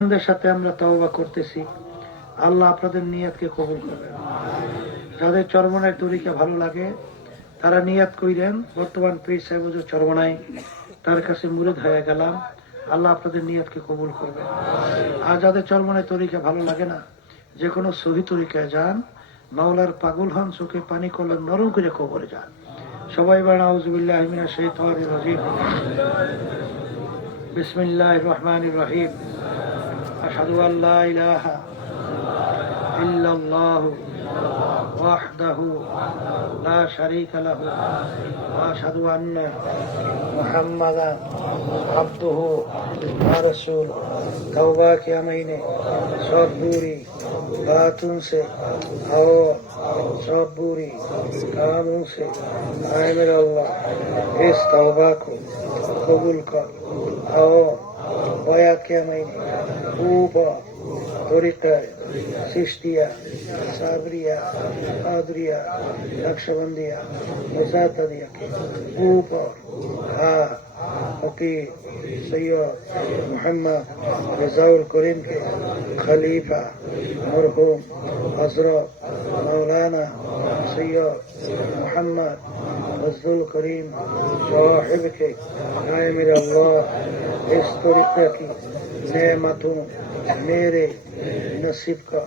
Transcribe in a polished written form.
আপনাদের সাথে আমরা তওবা করতেছি, আল্লাহ আপনাদের নিয়তকে কবুল করবেন। যাদের চরমনাই তরিকা ভালো লাগে তারা নিয়ত কইরেন, বর্তমান পীর সাহেব হুজুর চরমনাই, তার কাছে মুরিদ হয়ে গেলাম, আল্লাহ আপনাদের নিয়তকে কবুল করবেন। আর যাদের চরমনাই তরিকা ভালো লাগে না, যে কোনো সহি তরিকায় যান, মাওলার পাগল হন, চোখে পানি করলেন, নরম করে কবরে যান। সবাই বলেন আউযুবিল্লাহি মিনাশ শাইতানির রাজিম, বিসমিল্লাহির রহমানির রহিম। আশহাদু আল্লা ইলাহা ইল্লাল্লাহু ওয়াহদাহু লা শারীকা লাহু ওয়া আশহাদু আন্না মুহাম্মাদান আবদুহু ওয়া রাসূলুহু। तौबा किया मैंने सब बुरी बातों से और सब बुरी कामों से। आए मेरे अल्लाह, इस तौबा को कबूल कर। और बया किया मैंने ऊपर तरीका सिस्टिया साबरिया कादरिया नक्शबंदिया मुजातदिया के ऊपर फकीर सैयद मोहम्मद रजाउल करीम के खलीफा मरहूम हजरत मौलाना सैयद मोहम्मद फजलुल करीम साहिब के आए मेरे अल्लाह, इस तरीका की नेमतों मेरे नसीब का